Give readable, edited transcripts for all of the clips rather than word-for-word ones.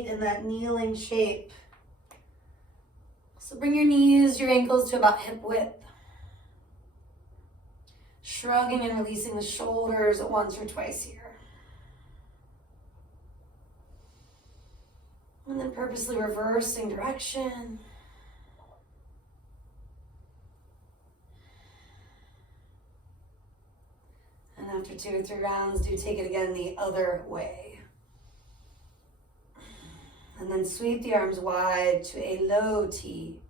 in that kneeling shape. So bring your knees, your ankles to about hip width. Shrugging and releasing the shoulders once or twice here. And then purposely reversing direction. And after 2 or 3 rounds, do take it again the other way. And then sweep the arms wide to a low T.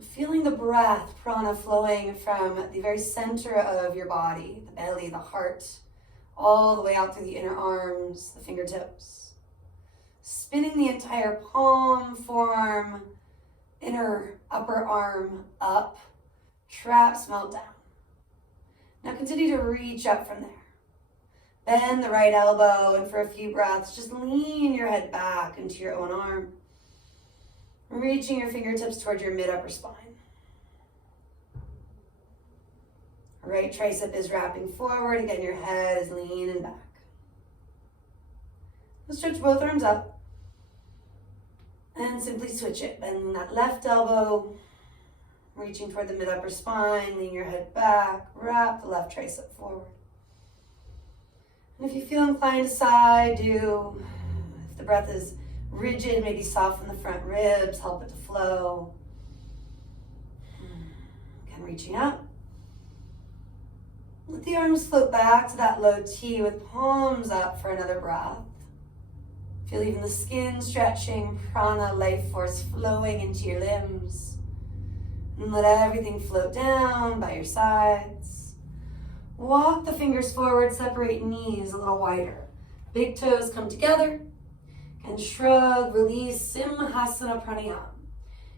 Feeling the breath, prana, flowing from the very center of your body, the belly, the heart, all the way out through the inner arms, the fingertips. Spinning the entire palm, forearm, inner upper arm up, traps melt down. Now continue to reach up from there. Bend the right elbow, and for a few breaths, just lean your head back into your own arm. Reaching your fingertips towards your mid-upper spine. Right tricep is wrapping forward. Again, your head is leaning back. Stretch both arms up. And simply switch it. Bending that left elbow. Reaching toward the mid-upper spine. Lean your head back. Wrap the left tricep forward. And if you feel inclined to sigh, do. If the breath is rigid, maybe soften the front ribs, help it to flow. Again, reaching up. Let the arms float back to that low T with palms up for another breath. Feel even the skin stretching, prana, life force flowing into your limbs. And let everything float down by your sides. Walk the fingers forward, separate knees a little wider. Big toes come together. And shrug, release, Simhasana Pranayama.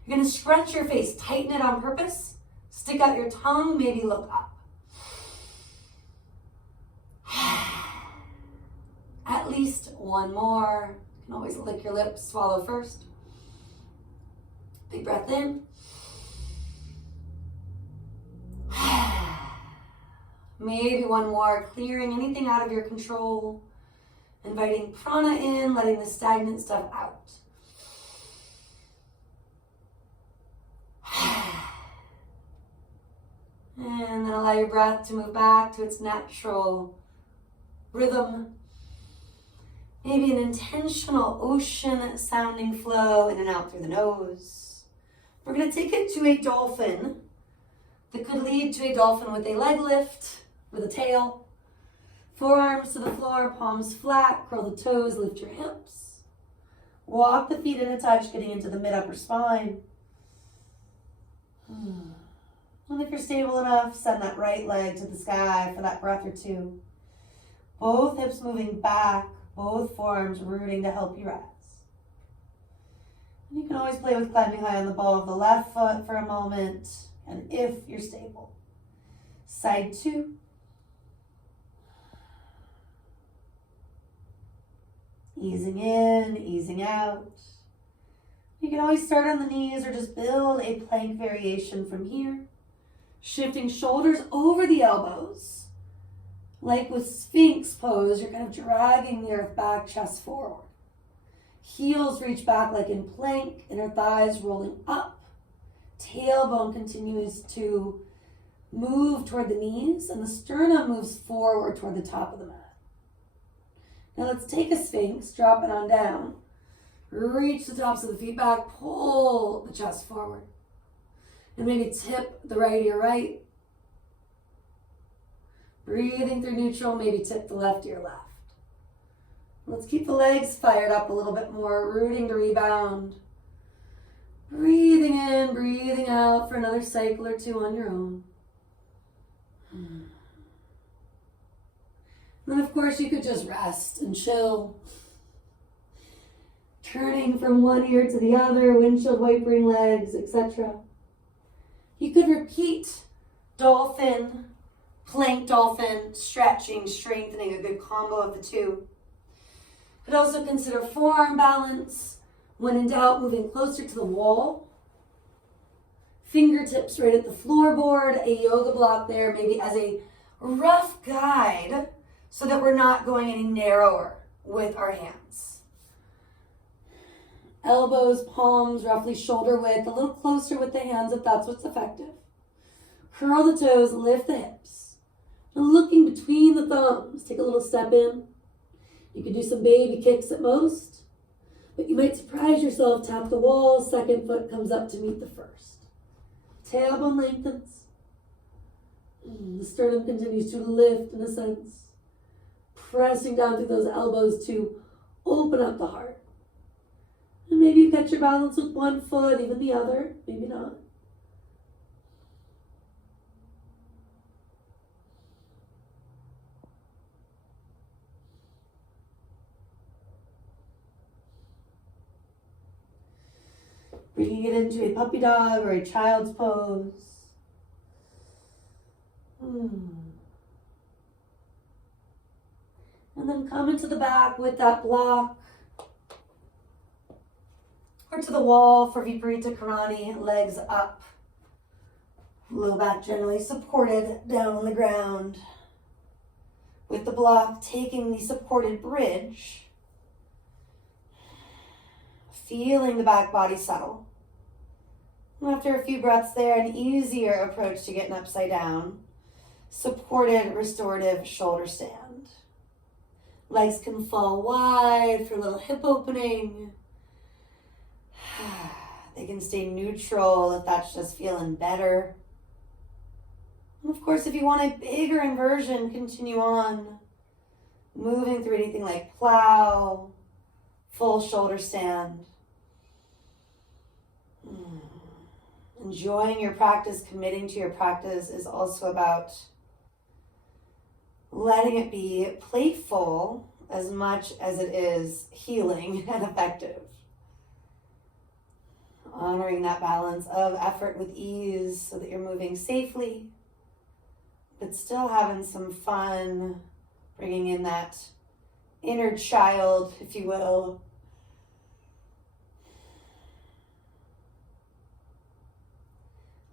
You're going to scrunch your face, tighten it on purpose. Stick out your tongue, maybe look up. At least one more. You can always lick your lips, swallow first. Big breath in. Maybe one more, clearing anything out of your control. Inviting prana in, letting the stagnant stuff out. And then allow your breath to move back to its natural rhythm. Maybe an intentional ocean sounding flow in and out through the nose. We're going to take it to a dolphin that could lead to a dolphin with a leg lift, with a tail. Forearms to the floor, palms flat, curl the toes, lift your hips. Walk the feet in a touch, getting into the mid-upper spine. And if you're stable enough, send that right leg to the sky for that breath or two. Both hips moving back, both forearms rooting to help you rise. And you can always play with climbing high on the ball of the left foot for a moment, and if you're stable. Side 2. Easing in, easing out. You can always start on the knees or just build a plank variation from here. Shifting shoulders over the elbows. Like with Sphinx pose, you're kind of dragging the earth back, chest forward. Heels reach back like in plank, inner thighs rolling up. Tailbone continues to move toward the knees, and the sternum moves forward toward the top of the mat. Now let's take a Sphinx, drop it on down. Reach the tops of the feet back, pull the chest forward. And maybe tip the right ear right. Breathing through neutral, maybe tip the left ear left. Let's keep the legs fired up a little bit more, rooting to rebound. Breathing in, breathing out for another cycle or two on your own. And then, of course, you could just rest and chill. Turning from one ear to the other, windshield wipering legs, etc. You could repeat dolphin, plank dolphin, stretching, strengthening, a good combo of the two. Could also consider forearm balance. When in doubt, moving closer to the wall. Fingertips right at the floorboard, a yoga block there, maybe as a rough guide so that we're not going any narrower with our hands. Elbows, palms, roughly shoulder width, a little closer with the hands if that's what's effective. Curl the toes, lift the hips. And looking between the thumbs, take a little step in. You can do some baby kicks at most, but you might surprise yourself, tap the wall, second foot comes up to meet the first. Tailbone lengthens. The sternum continues to lift in a sense, pressing down through those elbows to open up the heart. And maybe you catch your balance with one foot, even the other, maybe not. Bringing it into a puppy dog or a child's pose. And then come into the back with that block. Or to the wall for Viparita Karani, legs up. Low back generally supported down on the ground. With the block, taking the supported bridge. Feeling the back body settle. And after a few breaths there, an easier approach to getting upside down. Supported restorative shoulder stand. Legs can fall wide for a little hip opening. They can stay neutral if that's just feeling better. And of course, if you want a bigger inversion, continue on. Moving through anything like plow, full shoulder stand. Enjoying your practice, committing to your practice is also about letting it be playful as much as it is healing and effective. Honoring that balance of effort with ease so that you're moving safely, but still having some fun, bringing in that inner child, if you will.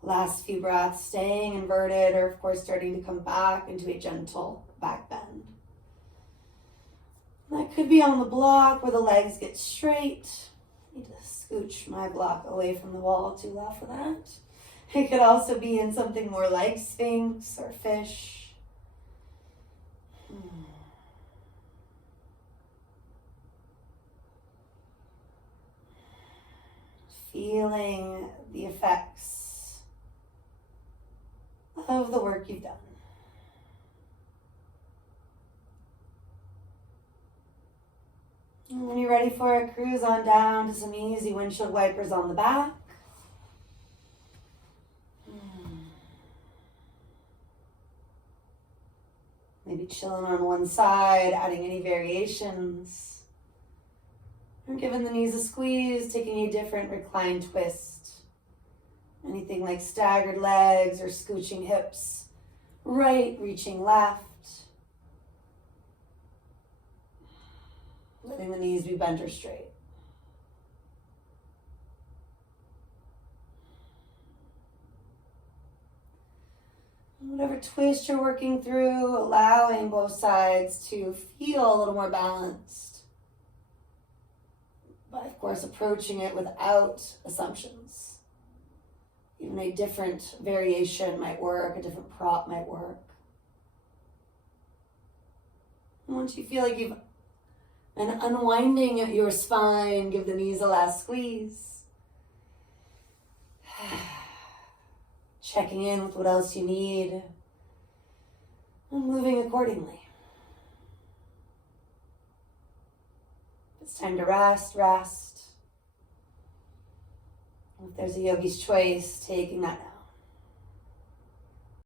Last few breaths, staying inverted, or of course starting to come back into a gentle back bend. That could be on the block where the legs get straight. I need to scooch my block away from the wall too loud for that. It could also be in something more like Sphinx or fish. Feeling the effects of the work you've done. And when you're ready for it, cruise on down to some easy windshield wipers on the back. Maybe chilling on one side, adding any variations. Or giving the knees a squeeze, taking a different reclined twist. Anything like staggered legs or scooching hips. Right, reaching left. Letting the knees be bent or straight. Whatever twist you're working through, allowing both sides to feel a little more balanced. But of course, approaching it without assumptions. Even a different variation might work, a different prop might work. And once you feel like you've been unwinding your spine, give the knees a last squeeze. Checking in with what else you need. And moving accordingly. If it's time to rest, rest. If there's a yogi's choice, taking that